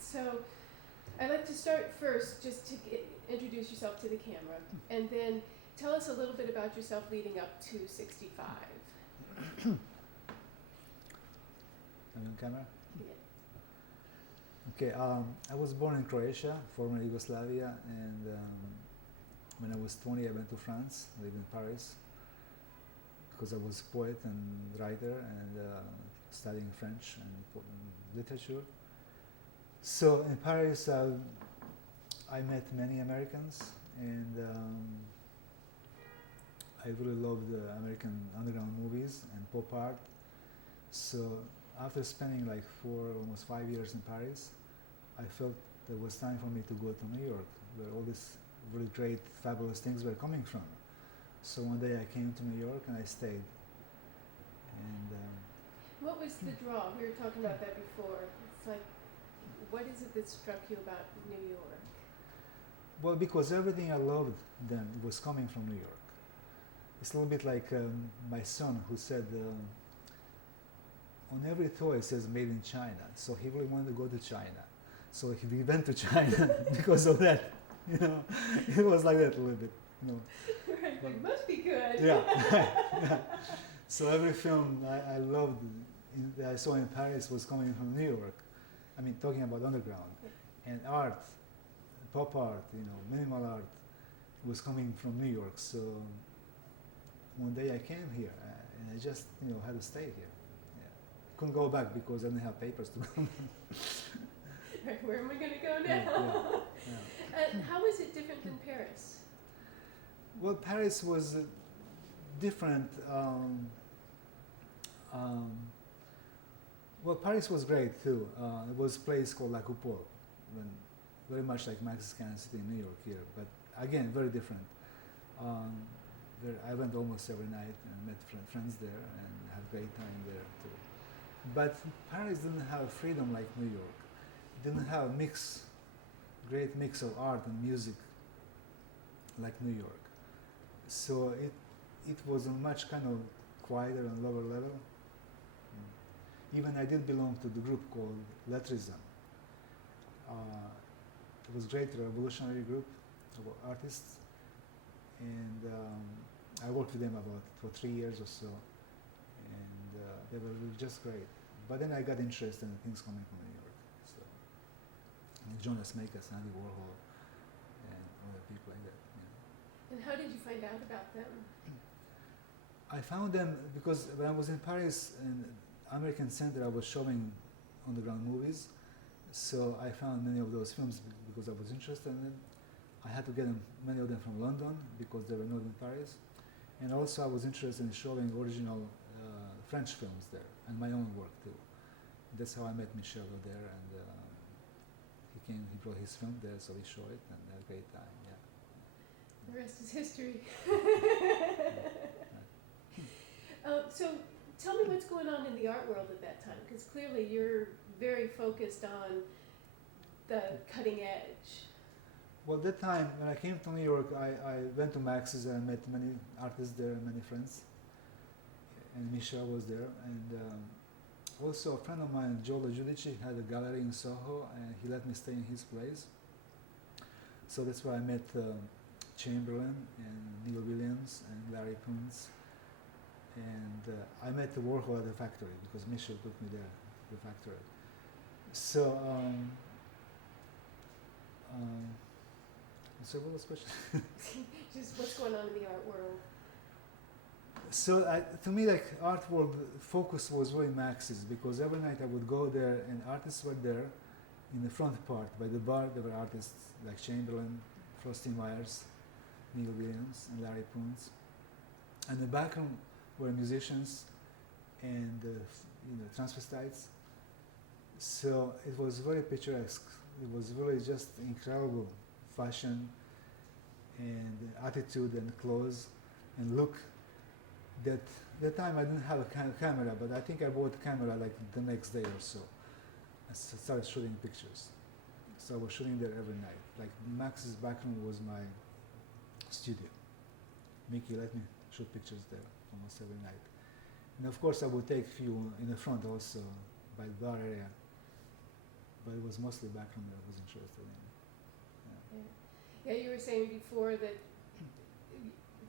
So I'd like to start first just to introduce yourself to the camera, and then tell us a little bit about yourself leading up to 65. I'm on camera? Yeah. Okay, I was born in Croatia, former Yugoslavia, and when I was 20 I went to France, I lived in Paris, because I was a poet and writer and studying French and literature. So in Paris I met many Americans, and I really loved American underground movies and pop art. So after spending like almost 5 years in Paris, I felt there was time for me to go to New York, where all these really great, fabulous things were coming from. So one day I came to New York and I stayed. And what was the draw? We were talking about that before. It's like, what is it that struck you about New York? well, because everything I loved then was coming from New York. It's a little bit like my son, who said on every toy it says made in China. So he really wanted to go to China. So we went to China because of that. You know, it was like that a little bit. You know. Right, it must be good. Yeah. Yeah. So every film I loved that I saw in Paris was coming from New York. I mean, talking about underground and art, pop art, you know, minimal art was coming from New York. So one day I came here and I just, you know, had to stay here. Yeah. Couldn't go back because I didn't have papers to go. Right, where am I going to go now? Yeah. How is it different than Paris? Well, Paris was different. Well, Paris was great too. It was a place called La Coupole, very much like Mexican City in New York here, but again, very different. I went almost every night and met friends there and had a great time there too. But Paris didn't have freedom like New York. It didn't have a great mix of art and music like New York. So it was a much kind of quieter and lower level. Even I did belong to the group called Lettrism. It was a great revolutionary group of artists, and I worked with them for 3 years or so, and they were just great. But then I got interested in things coming from New York. So Jonas Mekas, Andy Warhol, and other people like that. Yeah. And how did you find out about them? I found them because when I was in Paris in American Center, I was showing underground movies. So I found many of those films because I was interested in them. I had to get many of them from London because they were not in Paris. And also I was interested in showing original French films there and my own work too. That's how I met Michel there, and he brought his film there, so we showed it and had a great time. Yeah. The rest is history. So tell me what's going on in the art world at that time, because clearly you're very focused on the cutting edge. Well, that time when I came to New York, I went to Max's and met many artists there and many friends. And Michel was there, and also a friend of mine, Joe Giudici, had a gallery in Soho, and he let me stay in his place. So that's where I met Chamberlain and Neil Williams and Larry Poons. And I met Warhol at the factory because Michel took me there, to the factory. So, so what was the question? Just what's going on in the art world. So to me, like art world focus was really Max's, because every night I would go there and artists were there in the front part. By the bar there were artists like Chamberlain, Frosty Myers, Neil Williams and Larry Poons. And the background were musicians and transvestites. So it was very picturesque. It was really just incredible fashion and attitude and clothes and look. That time I didn't have a camera, but I think I bought a camera like the next day or so. I started shooting pictures. So I was shooting there every night. Like Max's background was my studio. Mickey let me shoot pictures there almost every night. And of course I would take a few in the front also by the bar area. but it was mostly background that I was interested in. Yeah, you were saying before that,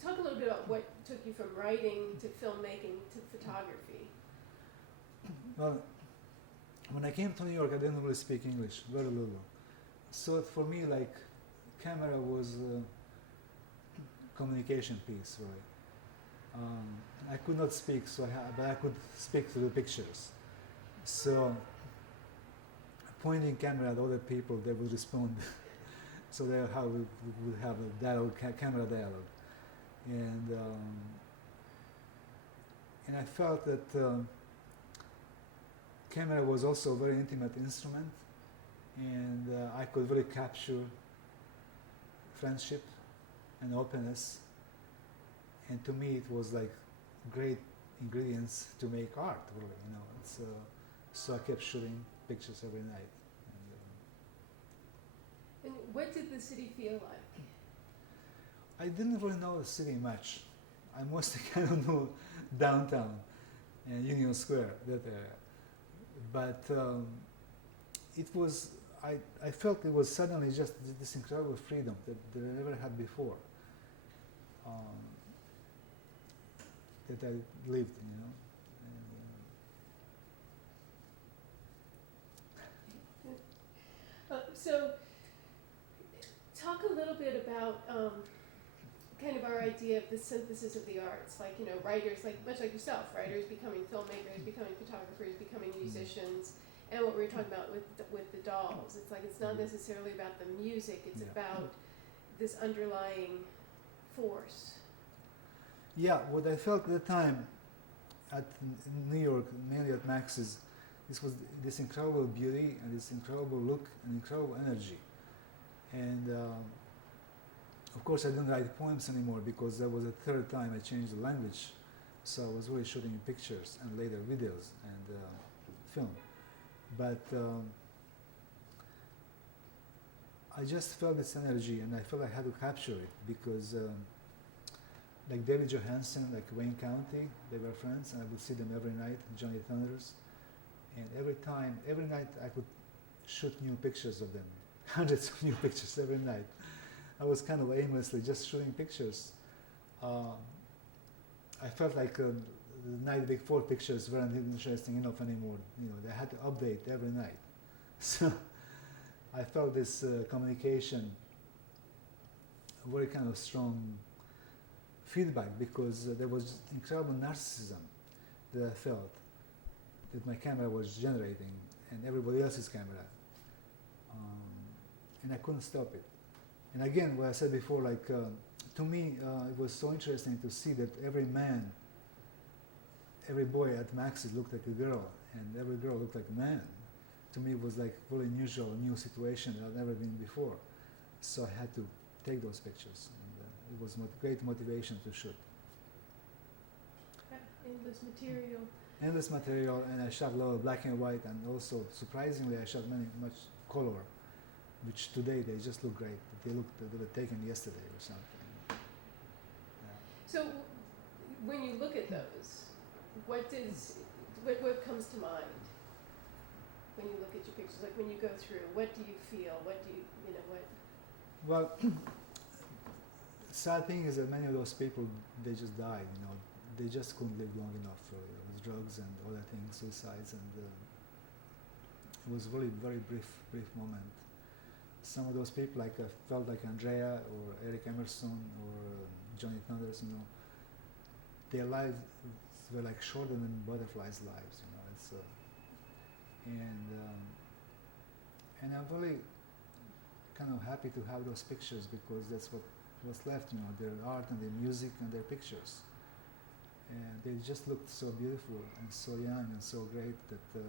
talk a little bit about what took you from writing to filmmaking to photography. Well, when I came to New York, I didn't really speak English, very little. So for me, like, camera was a communication piece, really. I could not speak, but I could speak through the pictures. So pointing camera at other people, they would respond. So that's how we would have a dialogue, camera dialogue. And I felt that camera was also a very intimate instrument, and I could really capture friendship and openness. And to me, it was like great ingredients to make art, really. You know, so I kept shooting pictures every night. And what did the city feel like? I didn't really know the city much. I mostly kind of knew downtown and Union Square, that area. But it was, I felt it was suddenly just this incredible freedom that I never had before. That I lived, you know. So, talk a little bit about kind of our idea of the synthesis of the arts, like, you know, writers, like much like yourself, writers becoming filmmakers, becoming photographers, becoming musicians, and what we were talking about with the dolls. It's like it's not necessarily about the music; it's about this underlying force. Yeah, what I felt at the time in New York, mainly at Max's, this was this incredible beauty and this incredible look and incredible energy. And of course, I didn't write poems anymore because that was the third time I changed the language. So I was really shooting pictures and later videos and film. But I just felt this energy and I felt I had to capture it because like David Johansen, like Wayne County, they were friends, and I would see them every night, Johnny Thunders. And every night I could shoot new pictures of them, hundreds of new pictures every night. I was kind of aimlessly just shooting pictures. I felt like the night before pictures weren't interesting enough anymore. You know, they had to update every night. So I felt this communication, a very kind of strong feedback because there was incredible narcissism that I felt that my camera was generating and everybody else's camera. And I couldn't stop it. And again, what I said before, like to me, it was so interesting to see that every boy at Max's looked like a girl, and every girl looked like a man. To me, it was like really unusual, new situation that I'd never been before. So I had to take those pictures, and it was great motivation to shoot. Endless material. Endless material, and I shot a lot of black and white, and also surprisingly, I shot much color, which today they just look great. They were taken yesterday or something. Yeah. So, when you look at those, what comes to mind when you look at your pictures? Like when you go through, what do you feel? What do you know what? Well, sad thing is that many of those people, they just died. You know, they just couldn't live long enough with drugs and other things, suicides, and it was really very brief moment. Some of those people, like I felt like Andrea or Eric Emerson or Johnny Thunders, you know, their lives were like shorter than butterflies' lives. You know, it's and I'm really kind of happy to have those pictures because that's what's left. You know, their art and their music and their pictures. And they just looked so beautiful and so young and so great that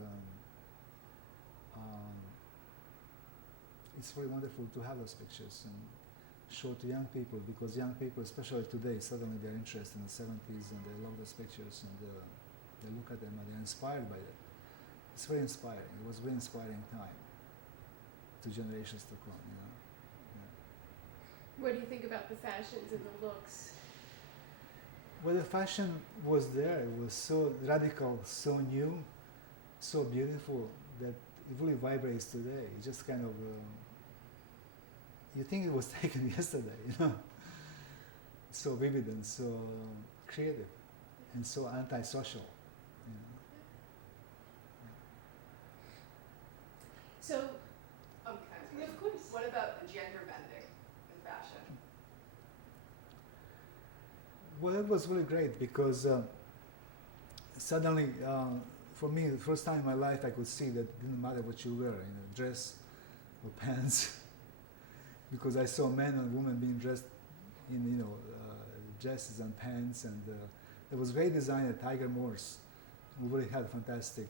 it's really wonderful to have those pictures and show to young people because young people, especially today, suddenly they're interested in the 70s and they love those pictures and they look at them and they're inspired by it. It's very inspiring. It was a very inspiring time to generations to come, you know. Yeah. What do you think about the fashions and the looks? Well, the fashion was there. It was so radical, so new, so beautiful that it really vibrates today. It just kind of you think it was taken yesterday, you know, so vivid and so creative and so antisocial, you know. So, Okay. of course. What about the gender bending in fashion? Well, it was really great because suddenly, for me, the first time in my life, I could see that it didn't matter what you wear, you know, dress or pants, because I saw men and women being dressed in, you know, dresses and pants, and there was great designer Tiger Morse, who really had fantastic,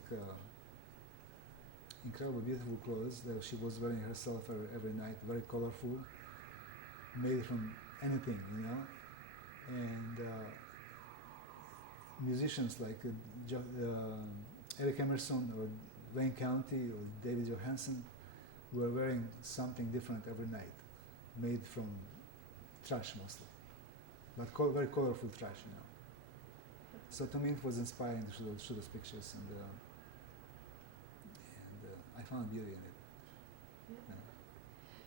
incredible, beautiful clothes that she was wearing herself every night, very colorful, made from anything, you know. And musicians like Eric Emerson or Wayne County or David Johansen were wearing something different every night, made from trash mostly, but very colorful trash, you know. So to me it was inspiring to show those pictures, and I found beauty in it. Yeah.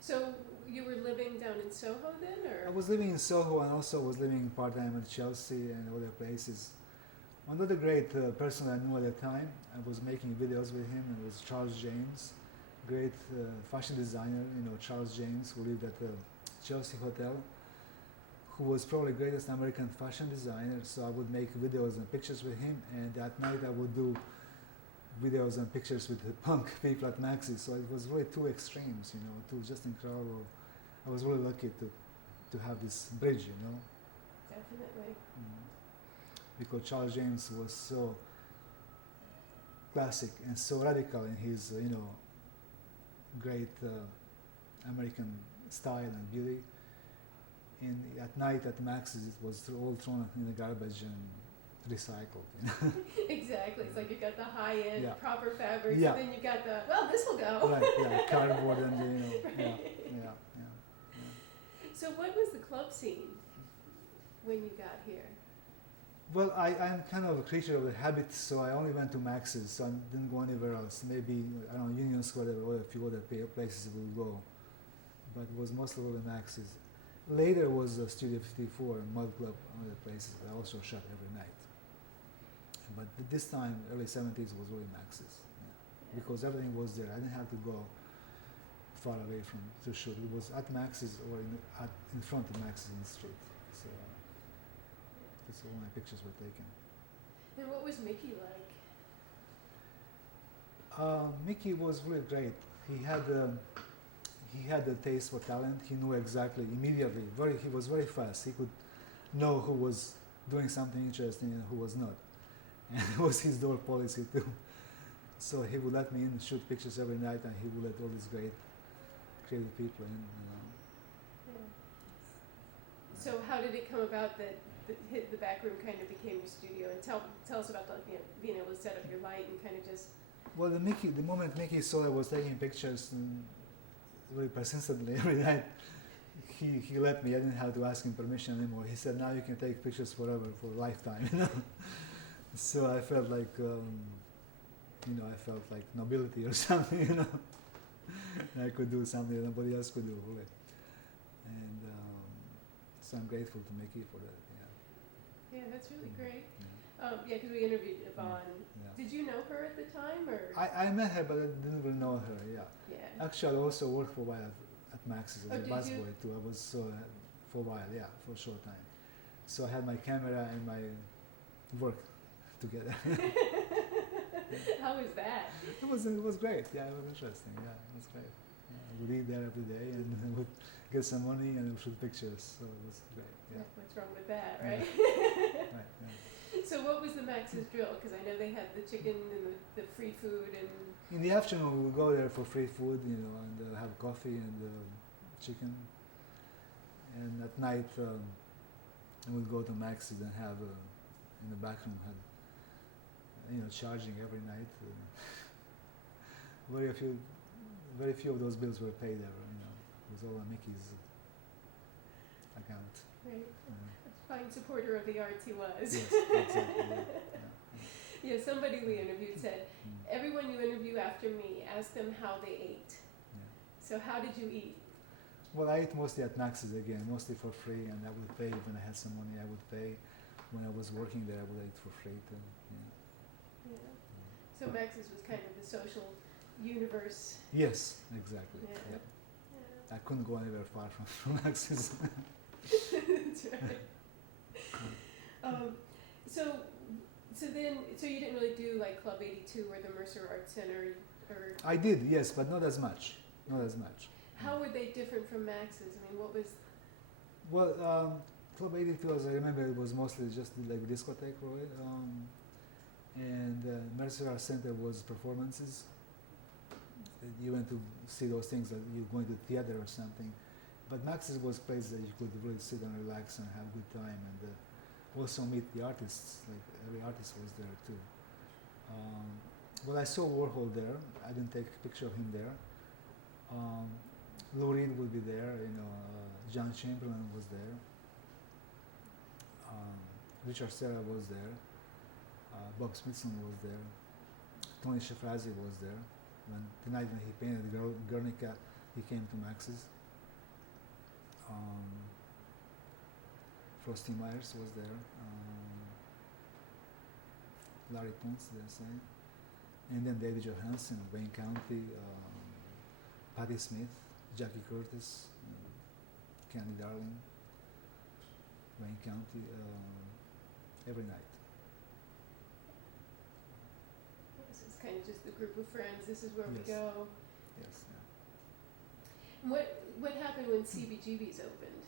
So you were living down in Soho then, or? I was living in Soho, and also was living part-time at Chelsea and other places. Another great person I knew at the time, I was making videos with him, and it was Charles James, great fashion designer, you know, Charles James, who lived at the Chelsea Hotel, who was probably the greatest American fashion designer. So I would make videos and pictures with him, and at night I would do videos and pictures with the punk people at Maxis. So it was really two extremes, you know, two just incredible. I was really lucky to have this bridge, you know. Definitely. Because Charles James was so classic and so radical in his, you know, great American style and beauty. And at night at Max's, it was all thrown in the garbage and recycled. You know? Exactly. It's like you got the high-end, Yeah. proper fabrics, Yeah. and then you got the, well, this will go. Right, yeah, cardboard and, you know, Right. yeah. So what was the club scene when you got here? Well, I'm kind of a creature of the habit, so I only went to Max's, so I didn't go anywhere else. Maybe, I don't know, Union Square or a few other places we would go, but it was mostly all the Max's. Later was Studio 54 and Mud Club and other places. I also shot every night. But this time, early 70s, was really Max's, because everything was there. I didn't have to go far away to shoot. It was at Max's or in front of Max's in the street. So that's all my pictures were taken. And what was Mickey like? Mickey was really great. He had the taste for talent. He knew exactly immediately. He was very fast. He could know who was doing something interesting and who was not. And it was his door policy too. So he would let me in and shoot pictures every night, and he would let all these great creative people in. You know. Yeah. So how did it come about that the back room kind of became your studio? And tell us about being able to set up your light and kind of just. Well, the moment Mickey saw I was taking pictures and really persistently every night, he let me. I didn't have to ask him permission anymore. He said, "Now you can take pictures forever, for a lifetime." You know. So I felt like, I felt like nobility or something. You know, and I could do something that nobody else could do, really. And so I'm grateful to Mickey for that. Yeah, that's really great. Yeah. Yeah, because we interviewed Yvonne. Yeah. Did you know her at the time, or? I met her, but I didn't really know her. Yeah. Yeah. Actually, I also worked for a while at Max's as a did busboy you? too. I was for a while, yeah, for a short time. So I had my camera and my work together. How was that? It was great. Yeah, it was interesting. Yeah, it was great. Yeah, I would eat there every day and would get some money and shoot pictures. So it was great. Yeah. What's wrong with that, right? Right. Yeah. So what was the Max's drill? Because I know they had the chicken and the free food and. In the afternoon, we would go there for free food, and have coffee and chicken. And at night, we would go to Max's and have in the back room had charging every night. Very few of those bills were paid ever. It was all on Mickey's account. Right. Fine supporter of the arts he was. Yes, exactly. Yeah. Yeah, somebody we interviewed said, everyone you interview after me, ask them how they ate. Yeah. So how did you eat? Well, I ate mostly at Max's again, mostly for free, and I would pay when I had some money. I would pay when I was working there. I would eat for free too. Yeah. Yeah. So Max's was kind of the social universe. Yes, exactly. Yeah. Yeah. Yeah. I couldn't go anywhere far from Max's. That's right. So you didn't really do like Club 82 or the Mercer Arts Center, or I did, yes, but not as much. Not as much. how were they different from Max's? I mean, what was? Well, Club 82, as I remember, it was mostly just like discotheque, really. And Mercer Arts Center was performances. You went to see those things that you're going to theater or something. But Max's was a place that you could really sit and relax and have a good time, and also meet the artists. Like every artist was there too. Well, I saw Warhol there. I didn't take a picture of him there. Lou Reed would be there. John Chamberlain was there. Richard Serra was there. Bob Smithson was there. Tony Shafrazi was there. The night when he painted Guernica, he came to Max's. Frosty Myers was there. Larry Ponce, they're saying. And then David Johansen, Wayne County, Patti Smith, Jackie Curtis, Candy Darling, Wayne County, every night. This is kind of just a group of friends. This is where we Yes. go. Yes. Yeah. And what happened when CBGB's opened?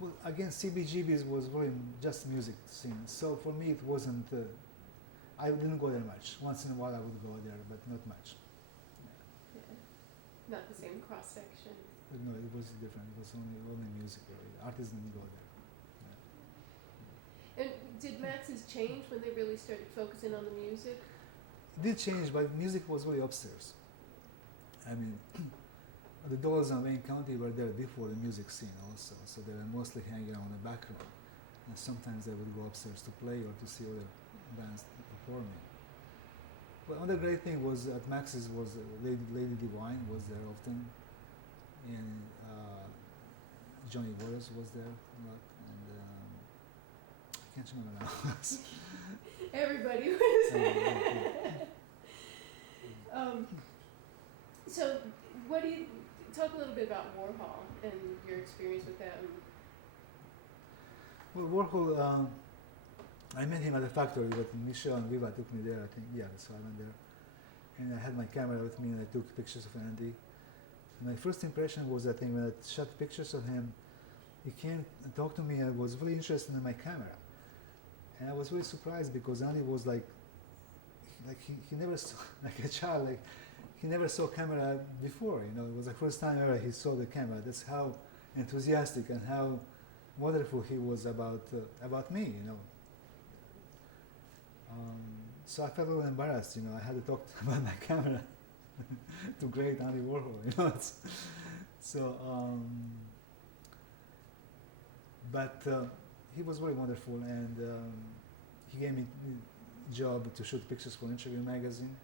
Well, again, CBGB's was really just music scene. So for me, it wasn't. I didn't go there much. Once in a while, I would go there, but not much. Yeah. Not the same cross section. No, it was different. It was only music. Really. Artists didn't go there. And did Max's change when they really started focusing on the music? It did change, but music was really upstairs. I mean, the Doors on Wayne County were there before the music scene also, so they were mostly hanging out in the back room. And sometimes they would go upstairs to play or to see other bands performing. But another great thing was at Max's was Lady Divine was there often, and Johnny Waters was there a lot, and I can't remember now. Everybody was. Yeah. So, what do you talk a little bit about Warhol and your experience with them? Well, Warhol, I met him at the factory, but Michel and Viva took me there, I think. Yeah, so I went there. And I had my camera with me and I took pictures of Andy. My first impression was that when I shot pictures of him, he came and talked to me and was really interested in my camera. And I was really surprised because Andy was like he never saw, like a child, like he never saw camera before, It was the first time ever he saw the camera. That's how enthusiastic and how wonderful he was about me, So I felt a little embarrassed, I had to talk about my camera to great Andy Warhol, But he was very wonderful, and he gave me a job to shoot pictures for Interview magazine,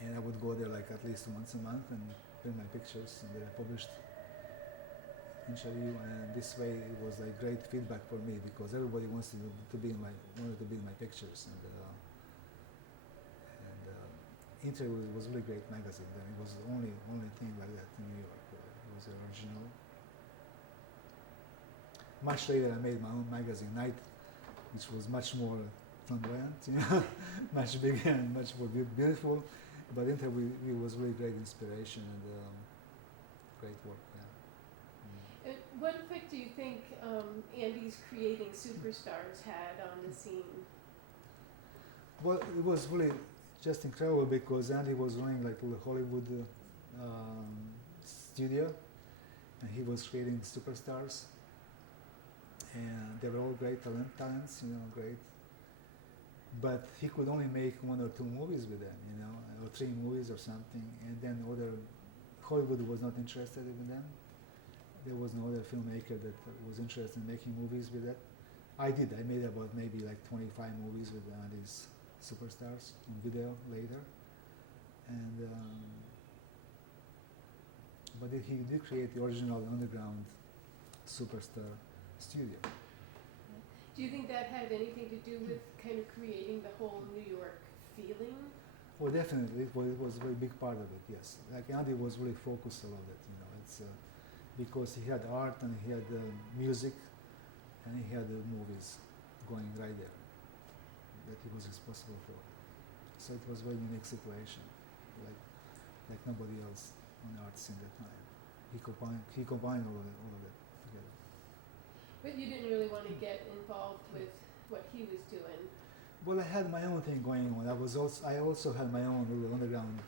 and I would go there like at least once a month and print my pictures, and they were published. Interview, and this way it was like great feedback for me because everybody wanted to be in my pictures, and Interview was a really great magazine. Then it was the only thing like that in New York. It was original. Much later, I made my own magazine, Night, which was much more flamboyant, much bigger and much more beautiful. But Interview was really great inspiration and great work. Yeah. And what effect do you think Andy's creating superstars had on the scene? Well, it was really just incredible because Andy was running like the Hollywood studio, and he was creating the superstars. And they were all great talents, great. But he could only make 1 or 2 movies with them, or 3 movies or something. And then Hollywood was not interested in them. There was no other filmmaker that was interested in making movies with that. I did. I made about maybe like 25 movies with these superstars on video later, and but he did create the original underground superstar studio. Do you think that had anything to do with kind of creating the whole New York feeling? Well, definitely, it was a very big part of it. Yes, like Andy was really focused on it. You know, it's because he had art and he had music, and he had the movies going right there that he was responsible for. So it was a very unique situation, like nobody else on the art scene at that time. He combined all of it together. But you didn't really want to get involved with what he was doing. Well, I had my own thing going on. I also had my own little underground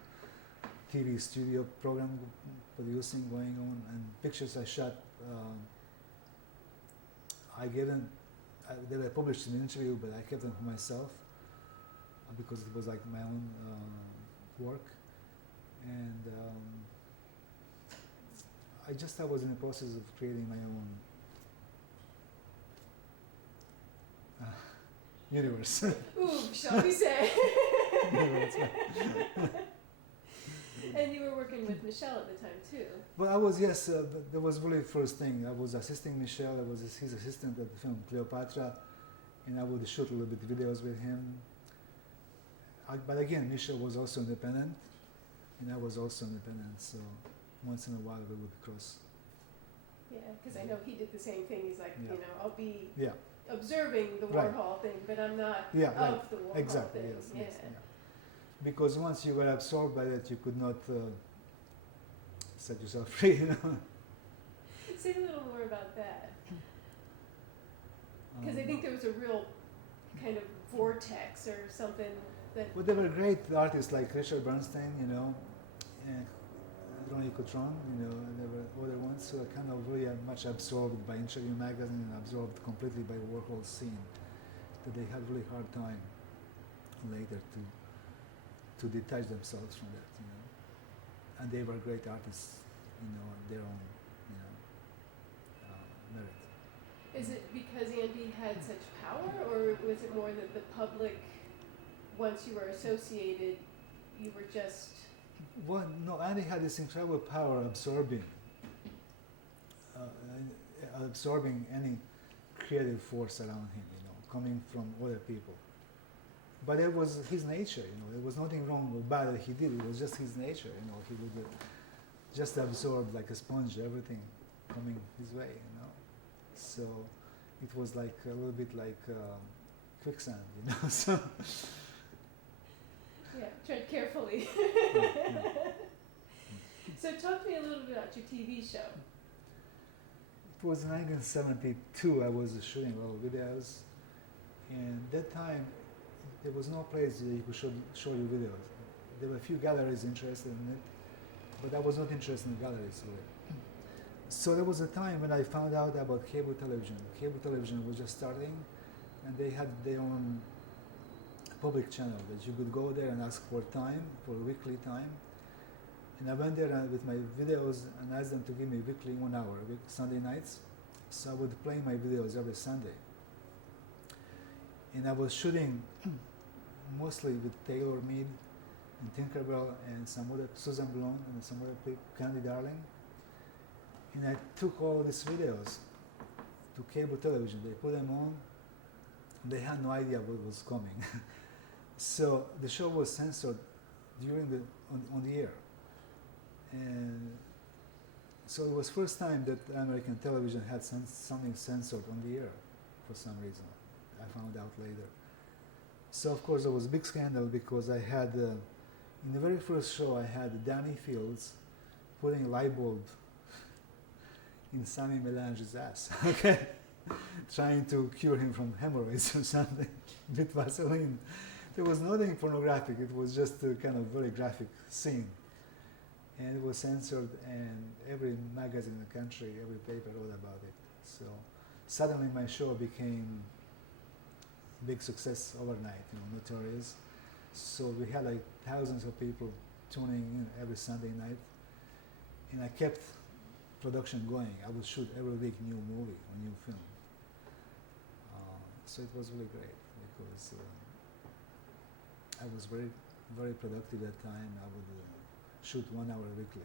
TV studio program producing going on, and pictures I shot. I gave them. They were published in an interview, but I kept them for myself because it was like my own work, and I was in the process of creating my own universe. Ooh, shall we say? Universe. And you were working with Michelle at the time too. Well, I was, yes, that was really first thing. I was assisting Michel. I was his assistant at the film Cleopatra, and I would shoot a little bit videos with him. But again, Michel was also independent, and I was also independent, so once in a while we would cross. Yeah, because I know he did the same thing. He's like, Yeah. you know, I'll be Yeah, observing the Right. Warhol thing, but I'm not yeah, of right. the Warhol Exactly, thing. yes, Yeah. yes, yeah. Because once you were absorbed by it, you could not set yourself free, you know. Say a little more about that. Because I think there was a real kind of vortex or something that. Well, there were great artists like Richard Bernstein, you know, and Ronnie Coutron, you know, and there were other ones who are kind of really much absorbed by Interview magazine and absorbed completely by Warhol scene, that they had really hard time later to detach themselves from that, you know. And they were great artists, you know, on their own, you know, merit. Is it because Andy had such power, or was it more that the public, once you were associated, you were just. Well, no, Andy had this incredible power absorbing any creative force around him, you know, coming from other people. But it was his nature, you know. There was nothing wrong or bad that he did. It was just his nature, you know. He would just absorb like a sponge everything coming his way, you know. So it was like a little bit like quicksand, you know. So Yeah, tread carefully. yeah. So talk to me a little bit about your TV show. It was in 1972. I was shooting a lot of videos, and that time there was no place that you could show you videos. There were a few galleries interested in it, but I was not interested in galleries really. So there was a time when I found out about cable television. Cable television was just starting, and they had their own public channel that you could go there and ask for time, for weekly time. And I went there with my videos and asked them to give me weekly 1 hour, Sunday nights. So I would play my videos every Sunday. And I was shooting mostly with Taylor Mead and Tinkerbell and some other, Susan Blum and some other people, Candy Darling. And I took all these videos to cable television. They put them on. They had no idea what was coming. So the show was censored during on the air. And so it was first time that American television had something censored on the air for some reason. I found out later. So of course there was a big scandal because I had, in the very first show I had Danny Fields putting a light bulb in Sammy Melange's ass, okay? Trying to cure him from hemorrhoids or something with Vaseline. There was nothing pornographic, it was just a kind of very graphic scene. And it was censored, and every magazine in the country, every paper wrote about it. So suddenly my show became a big success overnight, you know, notorious. So we had like thousands of people tuning in every Sunday night. And I kept production going. I would shoot every week new movie or new film. So it was really great because I was very, very productive that time. I would shoot 1 hour weekly,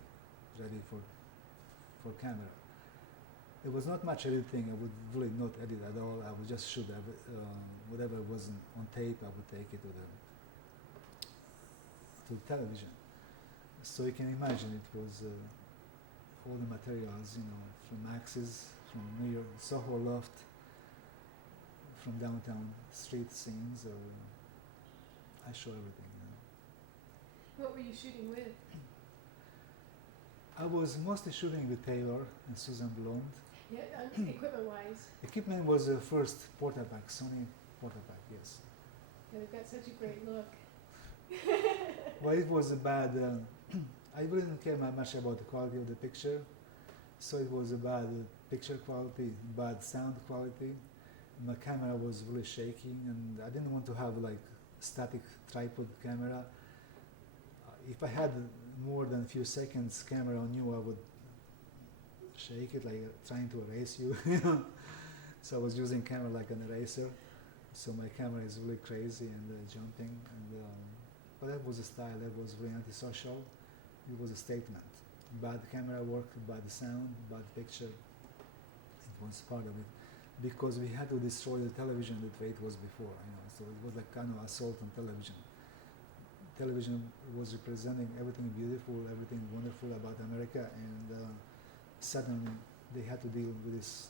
ready for camera. There was not much editing. I would really not edit at all. I would just shoot whatever wasn't on tape. I would take it to the television. So you can imagine it was all the materials, from Max's, from New York, Soho Loft, from downtown street scenes. I show everything. What were you shooting with? I was mostly shooting with Taylor and Susan Blonde. Yeah, equipment-wise. Equipment was the first Portapack, Sony Portapack, yes. Yeah, they've got such a great look. Well, it was a bad. I didn't care much about the quality of the picture, so it was a bad picture quality, bad sound quality. My camera was really shaking, and I didn't want to have like static tripod camera. If I had more than a few seconds camera on you, I would shake it like trying to erase you. So I was using camera like an eraser. So my camera is really crazy and jumping. But that was a style. That was very antisocial. It was a statement. Bad camera work, bad sound, bad picture. It was part of it because we had to destroy the television the way it was before. So it was like kind of assault on television. Television was representing everything beautiful, everything wonderful about America, and suddenly they had to deal with this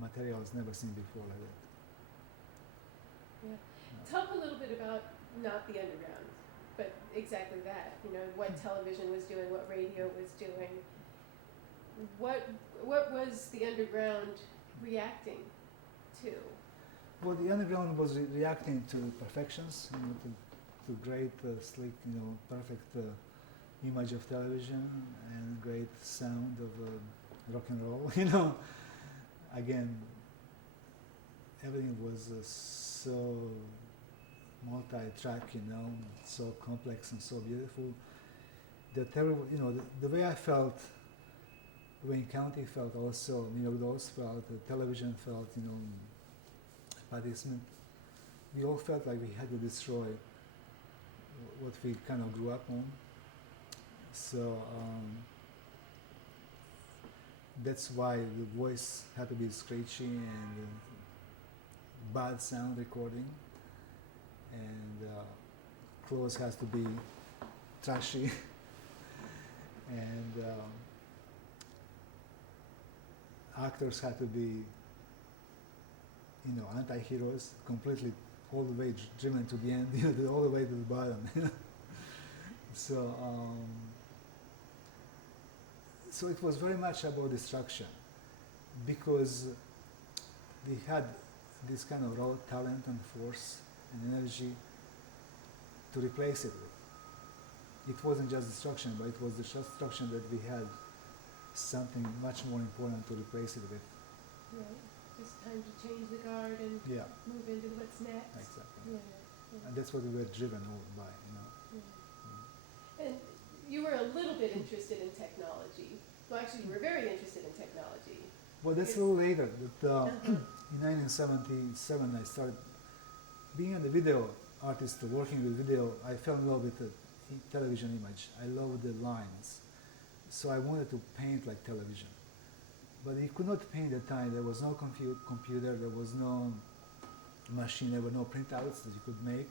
materials never seen before like that. Yeah. Talk a little bit about not the underground, but exactly that. What television was doing, what radio was doing. What was the underground reacting to? Well, the underground was reacting to perfections, to great, slick, perfect image of television and great sound of rock and roll. Again, everything was so multi-track, so complex and so beautiful. The terrible, the way I felt, Wayne County felt also, New York Dolls felt, the television felt, Patti Smith. We all felt like we had to destroy what we kind of grew up on. So that's why the voice had to be screechy and bad sound recording, and clothes has to be trashy, and actors had to be, anti-heroes, completely all the way driven to the end, all the way to the bottom. So, so it was very much about destruction, because we had this kind of raw talent and force and energy to replace it with. It wasn't just destruction, but it was the destruction that we had something much more important to replace it with. Right. It's time to change the guard and move into what's next. Exactly. Yeah. And that's what we were driven by, Yeah. And you were a little bit interested in technology. Well, actually, you were very interested in technology. Well, that's a little later. That, in 1977, I started being a video artist, working with video. I fell in love with the television image. I loved the lines. So I wanted to paint like television. But you could not paint at the time. There was no computer, there was no machine, there were no printouts that you could make.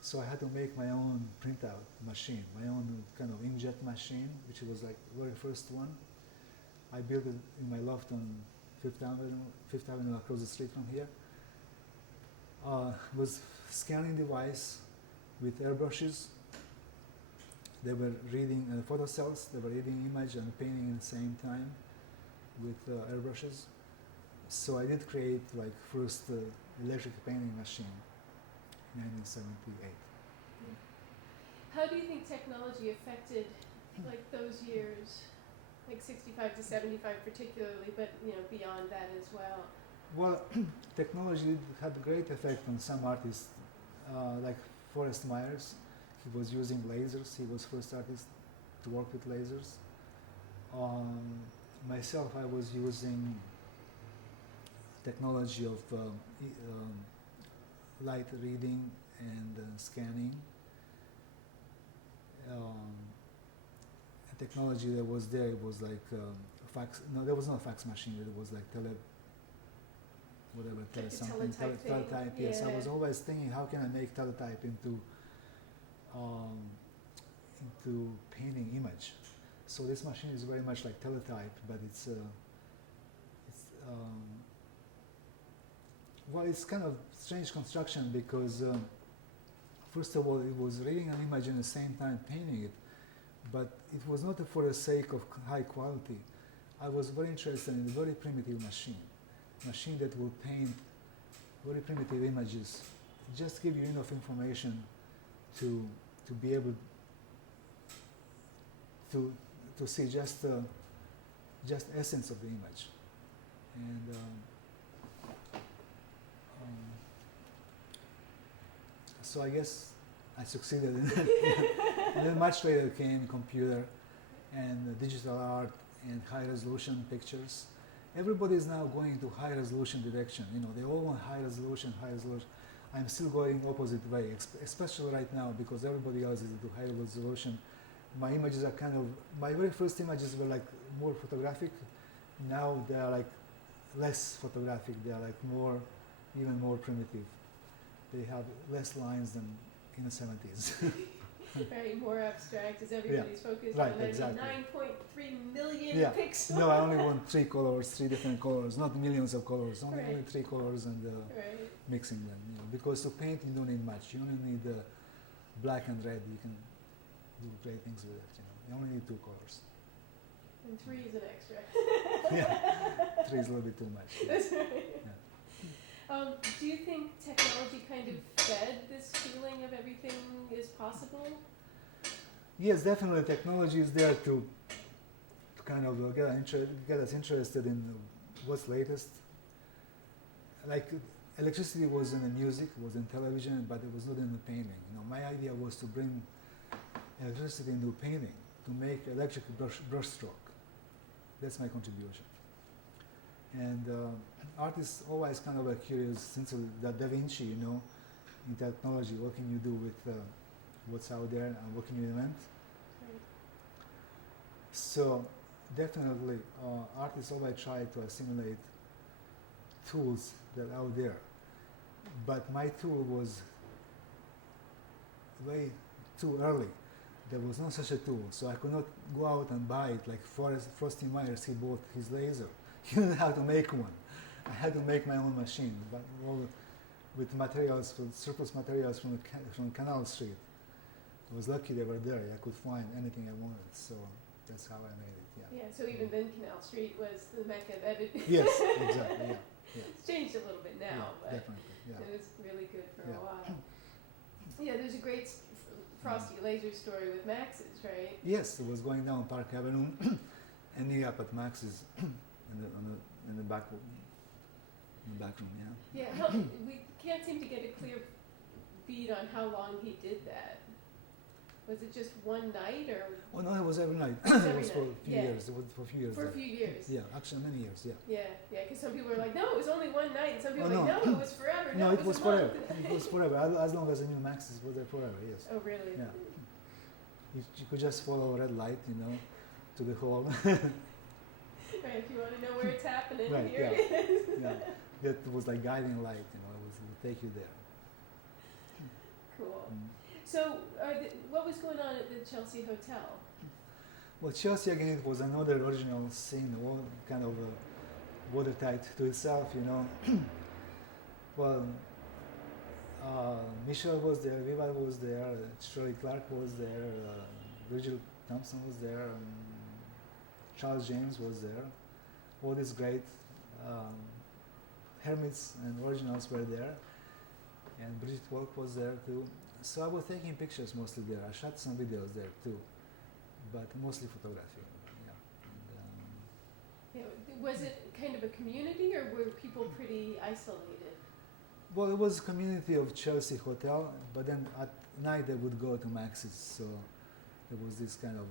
So I had to make my own printout machine, my own kind of inkjet machine, which was like the very first one. I built it in my loft on Fifth Avenue across the street from here. It was scanning device with airbrushes. They were reading photocells, they were reading image and painting at the same time with airbrushes. So I did create like first electric painting machine in 1978. How do you think technology affected like those years, like 65 to 75 particularly, but beyond that as well? Well, technology had a great effect on some artists, like Forrest Myers. He was using lasers. He was first artist to work with lasers. Myself, I was using technology of light reading and scanning. A technology that was there, it was like fax. No, there was not a fax machine. It was like Like the something. teletype thing. Teletype. Yes, I Yeah. was always thinking, how can I make teletype into painting image? So this machine is very much like teletype, but it's well, it's kind of strange construction because first of all, it was reading an image and at the same time painting it, but it was not for the sake of high quality. I was very interested in a very primitive machine that will paint very primitive images, just give you enough information to be able to see just essence of the image. And so I guess I succeeded in it. And then much later came computer and digital art and high resolution pictures. Everybody is now going to high resolution direction. You know, they all want high resolution, high resolution. I'm still going opposite way, especially right now because everybody else is into high resolution. My images are kind of, my very first images were like more photographic. Now they are like less photographic. They are like more, even more primitive. They have less lines than in the 70s. Right, more abstract as everybody's focused Right, on. I mean, exactly. 9.3 million Yeah. pixels. No, I only want three colors, three different colors, not millions of colors. Only Right. three colors and Right. mixing them. You know, because to paint you don't need much. You only need black and red. You can do great things with it. You know, you only need two colors. And 3 is an extra. Yeah, three is a little bit too much. Yeah. That's right. Yeah. Do you think technology kind of fed this feeling of everything is possible? Yes, definitely. Technology is there to kind of get us interested in what's latest. Like electricity was in the music, was in television, but it was not in the painting. You know, my idea was to bring electricity into painting, to make electric brushstroke. That's my contribution. And artists always kind of curious, since Da Vinci, you know, in technology, what can you do with what's out there and what can you invent? Right. So definitely, artists always try to assimilate tools that are out there. But my tool was way too early. There was no such a tool, so I could not go out and buy it like Frosty Myers. He bought his laser. He didn't have to make one. I had to make my own machine, but all with materials, with surplus materials from Canal Street. I was lucky they were there. I could find anything I wanted, so that's how I made it. Yeah. Yeah, so even then Canal Street was the mecca of everything. Yes, exactly. Yeah. Yeah. It's changed a little bit now, Yeah, but definitely. Yeah. it was really good for Yeah. a while. Yeah, there's a great Frosty Laser story with Max's, right? Yes, it was going down Park Avenue, ending up at Max's in the back room. Yeah. Yeah, we can't seem to get a clear bead on how long he did that. Was it just one night or? Oh no, it was every night. It was It every was for a night, few yeah. years. It was for a few years. For a there. few years. Yeah, actually many years. Yeah. Yeah, because some people were like, no, it was only one night. And some people Oh, were like, no. no, it was forever. No, it was a forever. month." It was forever. As long as the new Max's was there forever. Yes. Oh, really? Yeah. You could just follow a red light, you know, to the hall. Right, if you want to know where it's happening, Right, here yeah. it is. Yeah. That was like guiding light, you know. It would take you there. Cool. Mm. So, what was going on at the Chelsea Hotel? Well, Chelsea again, it was another original scene, all kind of watertight to itself, you know. Well, Michelle was there, Viva was there, Shirley Clark was there, Virgil Thompson was there, Charles James was there. All these great hermits and originals were there, and Bridget Walk was there too. So I was taking pictures mostly there. I shot some videos there too, but mostly photography. Yeah. Yeah, was it kind of a community, or were people pretty isolated? Well, it was a community of Chelsea Hotel, but then at night they would go to Max's, so there was this kind of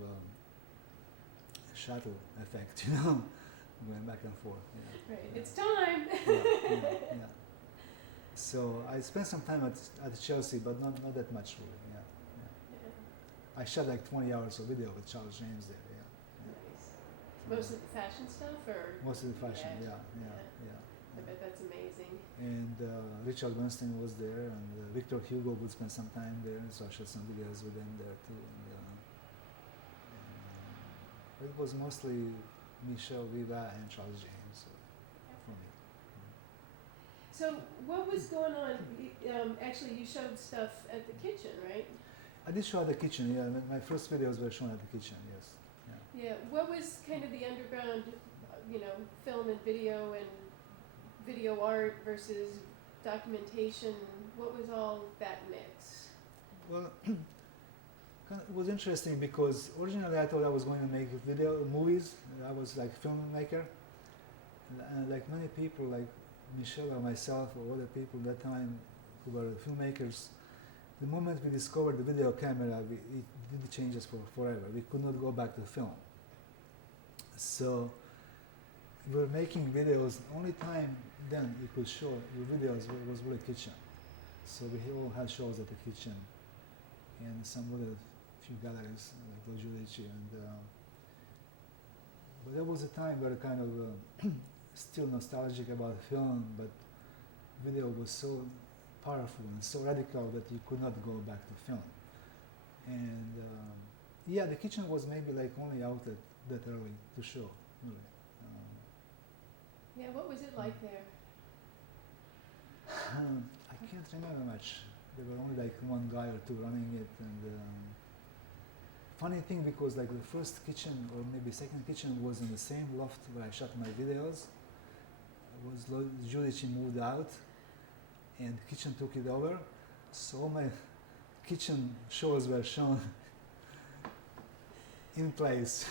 shuttle effect, you know. going back and forth. Yeah. Right. Yeah. It's time. Yeah. So I spent some time at Chelsea, but not that much really. Yeah. I shot like 20 hours of video with Charles James there. Yeah. Nice. Most of the fashion stuff, or Most of the fashion. Yeah. Yeah. I bet that's amazing. And Richard Bernstein was there, and Victor Hugo would spend some time there, so I shot some videos with him there too. And it was mostly Michel Viva and Charles James for me. So what was going on? Actually, you showed stuff at the kitchen, right? I did show at the kitchen. Yeah, my first videos were shown at the kitchen. Yes. Yeah. What was kind of the underground, film and video art versus documentation? What was all that mix? Well, it was interesting because originally I thought I was going to make movies. I was like filmmaker, and like many people, like Michelle or myself or other people at that time who were filmmakers, the moment we discovered the video camera, it did change us forever. We could not go back to film. So we were making videos. Only time then you could show your videos was really kitchen. So we all had shows at the kitchen and some other few galleries like Lo Giudici, and but there was a time where kind of still nostalgic about film, but video was so powerful and so radical that you could not go back to film. And yeah, the kitchen was maybe like only outlet that early to show, really. Yeah, what was it like there? I can't remember much. There were only like one guy or two running it, and funny thing, because like the first kitchen or maybe second kitchen was in the same loft where I shot my videos. Giudici moved out, and the kitchen took it over. So all my kitchen shows were shown in place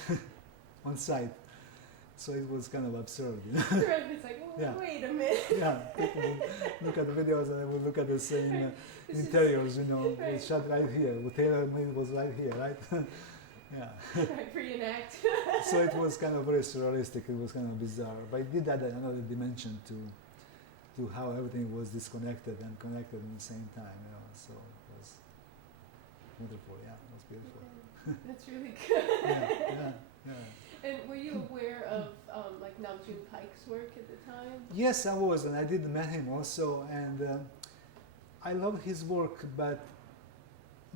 on site. So it was kind of absurd. Right, it's like, well, Yeah. wait a minute. Yeah, people would look at the videos and they would look at the same This is- interiors, It Right. shot right here. The tailor made was right here, right? Yeah. Right, reenact. So it was kind of very surrealistic. It was kind of bizarre, but it did add another dimension to how everything was disconnected and connected at the same time. So it was wonderful. Yeah, it was beautiful. That's really good. Yeah. And were you aware of like Namjoon Paik's work at the time? Yes, I was, and I did met him also, and I loved his work, but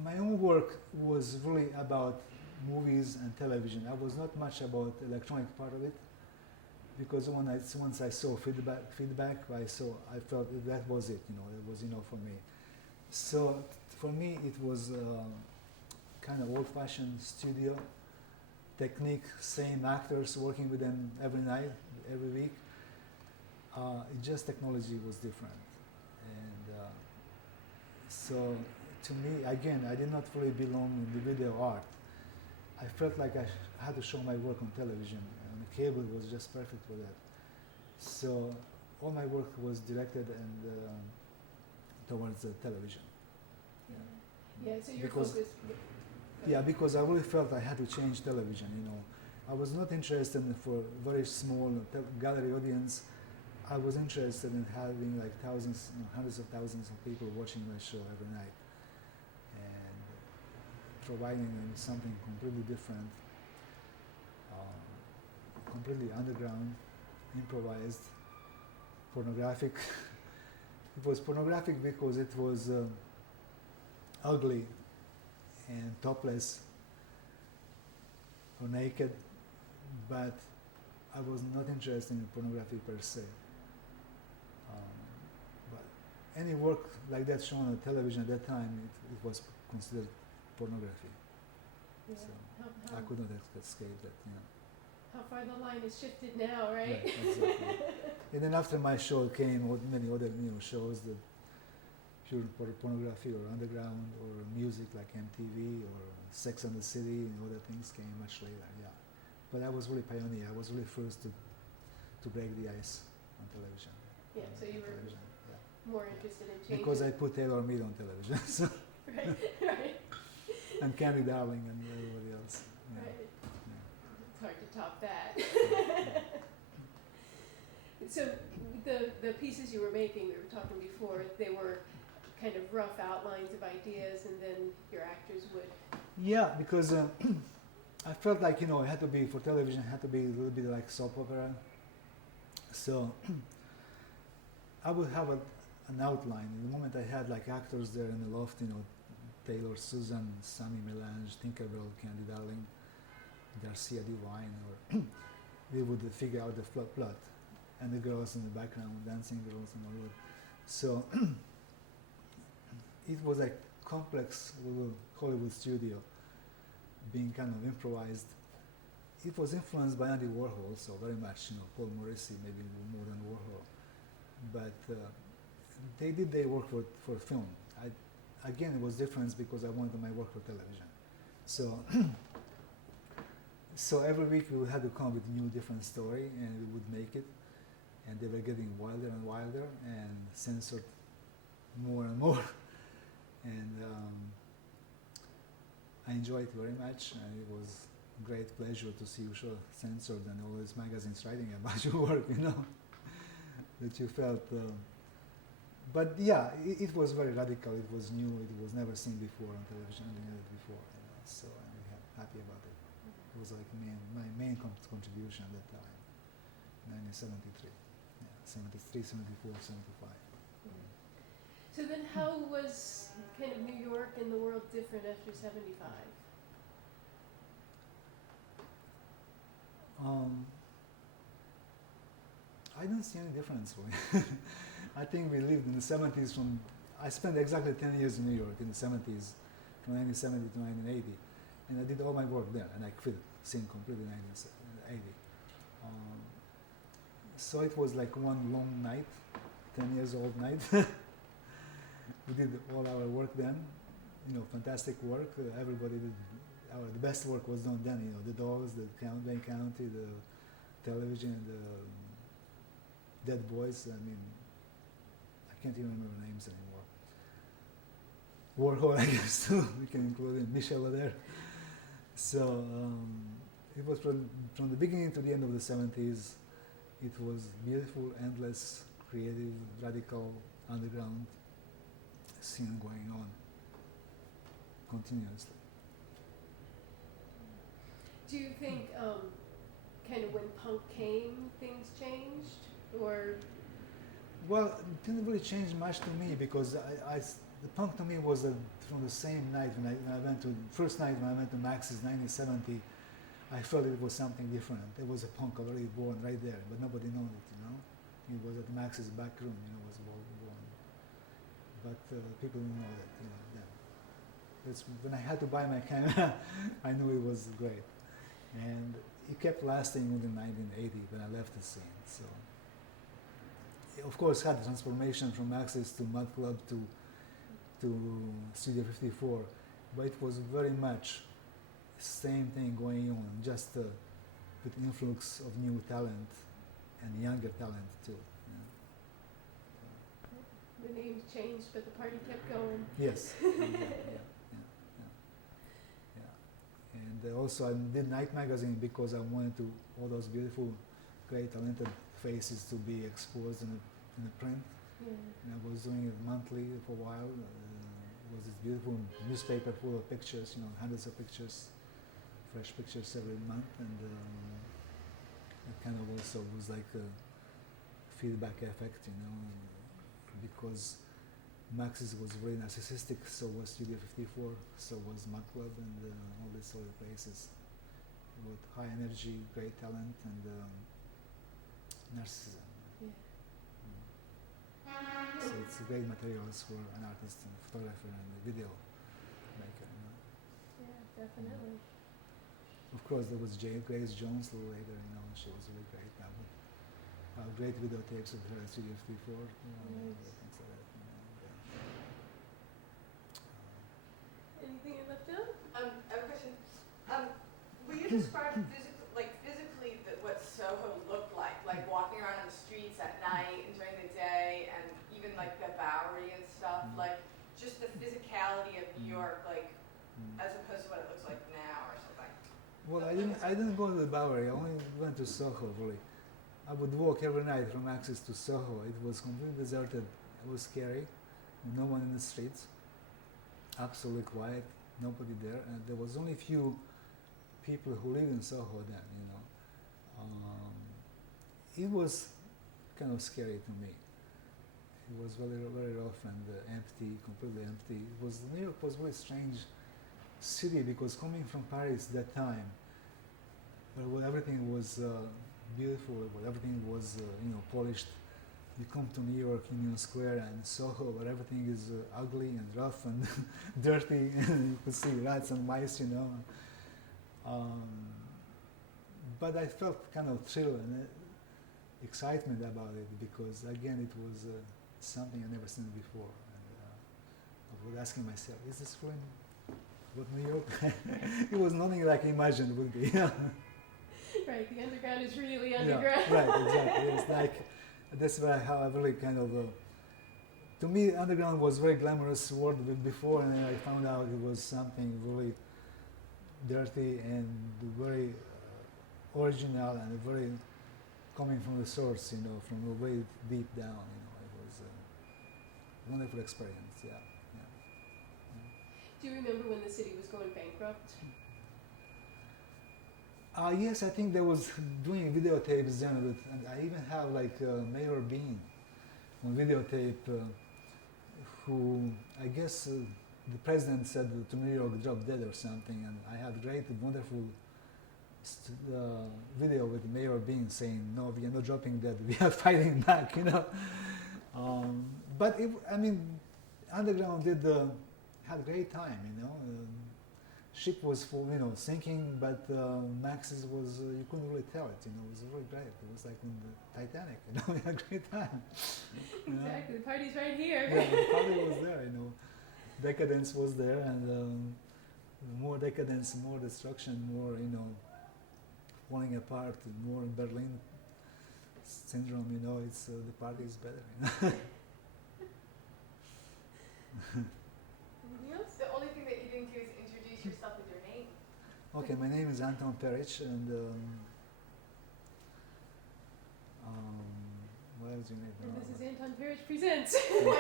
my own work was really about movies and television. I was not much about the electronic part of it, because once I saw feedback, I felt that was it. It was for me. So for me, it was kind of old-fashioned studio technique, same actors, working with them every night, every week. Just technology was different, and so to me, again, I did not really belong in the video art. I felt like I had to show my work on television, and the cable was just perfect for that. So all my work was directed and towards the television. Yeah, so your Because- focus. Yeah, because I really felt I had to change television. I was not interested for very small gallery audience. I was interested in having like thousands, hundreds of thousands of people watching my show every night, and providing them something completely different, completely underground, improvised, pornographic. It was pornographic because it was ugly and topless or naked, but I was not interested in pornography per se. But any work like that shown on television at that time, it was considered pornography. Yeah. So How, I could not escape that. how far the line has shifted now, right? Yeah, exactly. And then after my show came many other shows that pure pornography or underground or music like MTV or Sex and the City and other things came much later. Yeah, but I was really pioneer. I was really first to break the ice on television. Yeah, so you were television, yeah. more interested in changing. Because I put Taylor Mead on television, so, Right, right, and Candy Darling and everybody else. Yeah. right. Yeah. It's hard to top that. So the pieces you were making, we were talking before, they were kind of rough outlines of ideas, and then your actors would. Yeah, because I felt like, you know, it had to be for television, it had to be a little bit like soap opera. So I would have an outline. In the moment I had like actors there in the loft, you know, Taylor, Susan, Sammy Melange, Tinkerbell, Candy Darling, Garcia Divine, or we would figure out the plot, and the girls in the background, dancing girls and all that. So it was like complex little Hollywood studio, being kind of improvised. It was influenced by Andy Warhol, so very much, you know, Paul Morrissey, maybe more than Warhol. But they did their work for film. Again, it was different because I wanted my work for television. So, so every week we had to come up with a new different story, and we would make it. And they were getting wilder and wilder, and censored more and more. And I enjoyed it very much, and it was a great pleasure to see you show censored and all these magazines writing about your work, you know, that you felt. But yeah, it was very radical. It was new. It was never seen before on television. I didn't it before, you know, so I'm happy about it. It was like my main contribution at that time, 1973, yeah, 73, 74, 75. So then how was kind of New York and the world different after 75? I don't see any difference really. I think we lived in the 70s I spent exactly 10 years in New York in the 70s, from 1970 to 1980. And I did all my work there, and I quit scene completely in 1980. So it was like one long night, 10 years old night. We did all our work then, you know, fantastic work. Everybody did, the best work was done then, you know, the Dogs, the Wayne County, the television, the Dead Boys. I mean, I can't even remember names anymore. Warhol, I guess, too. We can include him, Michel there. So it was from the beginning to the end of the 70s. It was beautiful, endless, creative, radical, underground scene going on continuously. Do you think kind of when punk came, things changed? Or? Well, it didn't really change much to me because the punk to me was from the same night when I went to, first night when I went to Max's 1970, I felt it was something different. There was a punk already born right there, but nobody knew it, you know. It was at Max's back room, you know, was born. But people didn't know that, you know, then. That's when I had to buy my camera, I knew it was great. And it kept lasting until 1980 when I left the scene. So, it of course, had the transformation from Max's to Mud Club to Studio 54, but it was very much same thing going on, just with influx of new talent and younger talent too. The names changed, but the party kept going. Yes. Yeah. And also I did Night Magazine because I wanted to all those beautiful, great, talented faces to be exposed in the print. Yeah. And I was doing it monthly for a while. It was this beautiful newspaper full of pictures, you know, hundreds of pictures, fresh pictures every month, and it kind of also was like a feedback effect, you know, because Max's was very narcissistic, so was Studio 54, so was Mud Club, and all these other places with high energy, great talent, and narcissism. Yeah. So it's great materials for an artist and photographer and a video maker. You know? Yeah, definitely. Of course, there was Grace Jones a little later. You know, she was really great. Great videotapes of her at Studio 54. You know, Nice. things like that. You know, Anything you left out? I have a question. Will you describe physically what Soho looked like walking around on the streets at night and during the day, and even like the Bowery and stuff, like just the physicality of New York, like as opposed to what it looks like now or something? Well, I didn't go to the Bowery. I only went to Soho, really. I would walk every night from Axis to Soho. It was completely deserted. It was scary. No one in the streets. Absolutely quiet. Nobody there. And there was only few people who lived in Soho then, you know. It was kind of scary to me. It was very, very rough and empty, completely empty. New York was a very strange city because coming from Paris that time, where everything was beautiful, where everything was polished. You come to New York, Union Square and Soho, where everything is ugly and rough and dirty, and you could see rats and mice, you know. But I felt kind of thrill and excitement about it because, again, it was something I never seen before. And I was asking myself, is this really what New York? It was nothing like I imagined it would be. Right, the underground is really underground. Yeah, right, exactly. It's like, that's how I really kind of, to me, underground was very glamorous word before, and then I found out it was something really dirty and very original and very coming from the source, you know, from the way deep down, you know. It was a wonderful experience, yeah. Do you remember when the city was going bankrupt? Yes, I think they was doing videotapes then, and I even have like Mayor Bean on videotape, who I guess the president said to New York, drop dead or something, and I have great, wonderful video with Mayor Bean saying, no, we are not dropping dead, we are fighting back, you know. But underground had a great time, you know. Ship was full, you know, sinking, but Max's was, you couldn't really tell it, you know, it was really great. It was like in the Titanic, you know, we had a great time. Exactly, the party's right here. Yeah, the party was there, you know. Decadence was there, and more decadence, more destruction, more, you know, falling apart, more Berlin syndrome, you know, it's, the party is better, you know. Anything else? The only thing that you didn't do is introduce yourself with your name. Okay, my name is Anton Perich, and what else do you need? And this is Anton Perich Presents. Why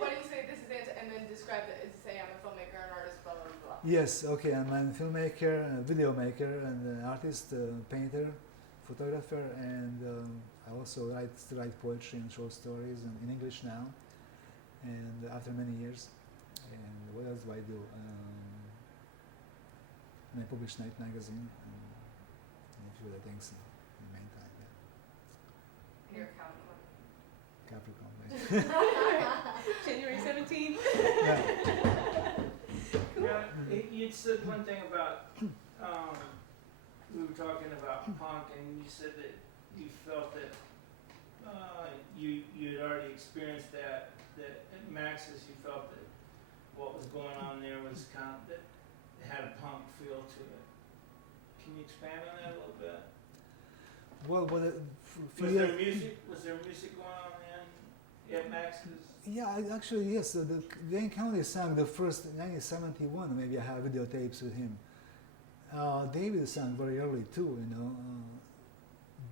don't you say this is it and then describe it as, say, I'm a filmmaker, an artist, blah, blah, blah. Yes, okay, I'm a filmmaker, a video maker, and an artist, painter, photographer, and I also write poetry and short stories in English now, and after many years. And what else do I do? And I publish Night Magazine and a few other things in the meantime, yeah. And you're a Capricorn. Capricorn, right? January 17th. Yeah. Cool. Yeah, you said one thing about, we were talking about punk, and you said that you felt that you had already experienced that at Max's you felt that what was going on there was kind of, that it had a punk feel to it. Can you expand on that a little bit? Well, Was there music going on then at Max's? Yeah, actually, yes. The Dane County sang the first in 1971. Maybe I have videotapes with him. David sang very early too, you know,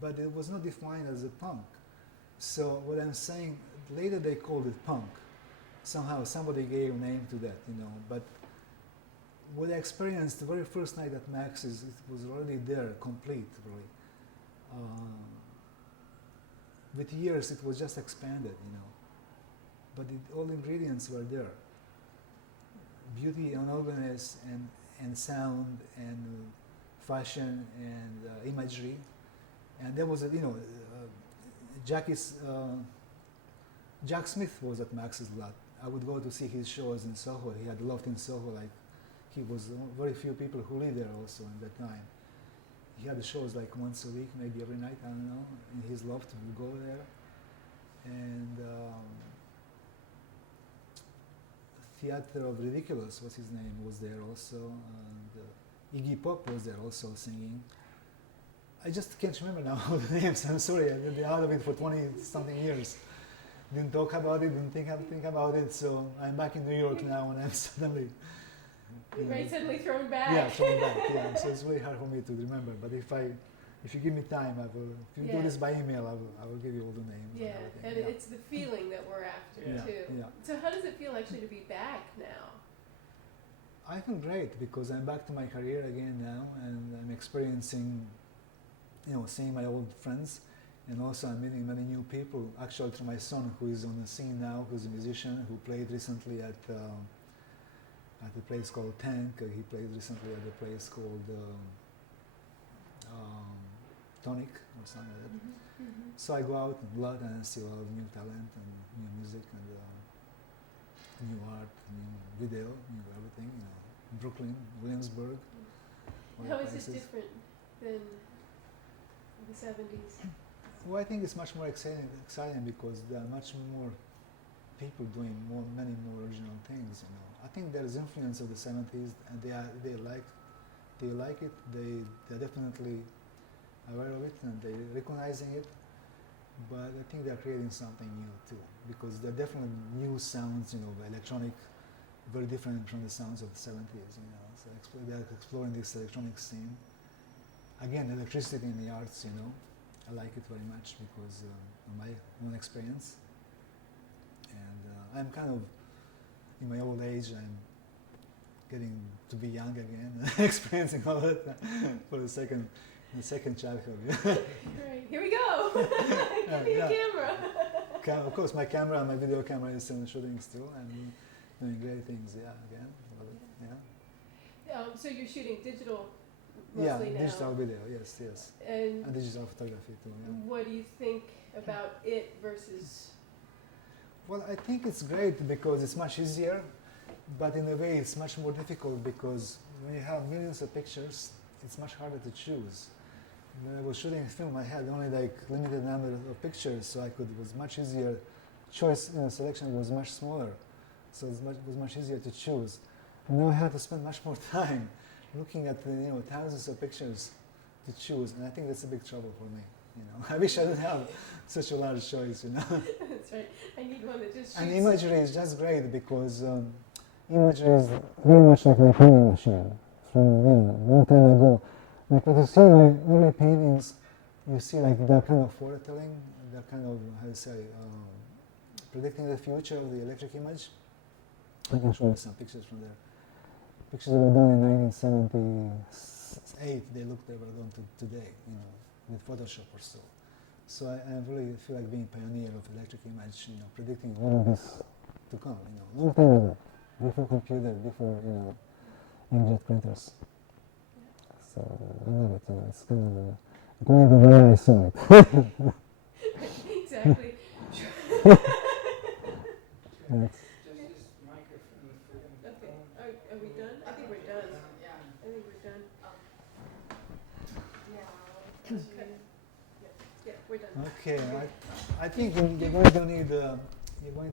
but it was not defined as a punk. So what I'm saying, later they called it punk. Somehow somebody gave a name to that, you know. But what I experienced the very first night at Max's, it was already there, complete, really. With years, it was just expanded, you know. But all the ingredients were there. Beauty and organess and sound and fashion and imagery. And there was, Jack Smith was at Max's a lot. I would go to see his shows in Soho. He had a loft in Soho, like he was very few people who lived there also at that time. He had the shows like once a week, maybe every night, I don't know, in his loft. We would go there. And Theater of Ridiculous, what's his name, was there also. And Iggy Pop was there also singing. I just can't remember now all the names, I'm sorry, I've been out of it for 20-something years. Didn't talk about it, didn't think about it, so I'm back in New York now and I'm suddenly... Right, suddenly thrown back. Yeah, thrown back, yeah. So it's really hard for me to remember, but if I if you give me time, I will. If you do Yeah. this by email, I will give you all the names. Yeah, and and everything. it's the feeling that we're after Yeah. too. Yeah. So how does it feel actually to be back now? I feel great because I'm back to my career again now, and I'm experiencing, seeing my old friends, and also I'm meeting many new people. Actually, through my son, who is on the scene now, who's a musician, who played recently at a place called Tank. He played recently at a place called Tonic or something like that. Mm-hmm. So I go out a lot and I see a lot of new talent and new music and new art, new video, new everything. Brooklyn, Williamsburg. all How the is it places. different than the 70s? Well, I think it's much more exciting because there are much more people doing many more original things. I think there is influence of the 70s, and they like it. They're definitely aware of it, and they're recognizing it. But I think they're creating something new too, because there are definitely new sounds, electronic, very different from the sounds of the 70s. So they're exploring this electronic scene. Again, electricity in the arts. I like it very much because of my own experience. And I'm kind of, in my old age, I'm getting to be young again, experiencing all of it for the second childhood. Right, here we go. Give me a camera. Of course, my camera, my video camera is still shooting still, and doing great things. Again, love it. Yeah. So you're shooting digital Yeah, mostly now. digital video. Yes, And and digital photography too. Yeah. what do you think about it versus? Well, I think it's great because it's much easier, but in a way it's much more difficult because when you have millions of pictures, it's much harder to choose. When I was shooting film, I had only limited number of pictures, so it was much easier. Choice selection was much smaller, so it was much easier to choose. And now I had to spend much more time looking at thousands of pictures to choose, and I think that's a big trouble for me. I wish I didn't have such a large choice. That's right. I need one that just shoots. And imagery is just great because imagery is very much like my painting machine from a long time ago. Like when you see all my paintings, you see they're kind of foretelling, they're kind of, predicting the future of the electric image. I can show you some pictures from there. Pictures that were done in 1978, they were done today, with Photoshop or so. So I really feel like being pioneer of electric image, predicting all of this to come, long time ago, before computer, before, inkjet printers. So I love it, it's kind of going the way I saw it. Exactly. That's, Okay. Are we done? I think we're done. Yeah. I think we're done. Yeah. Yeah, we're done. okay, I think you're going to need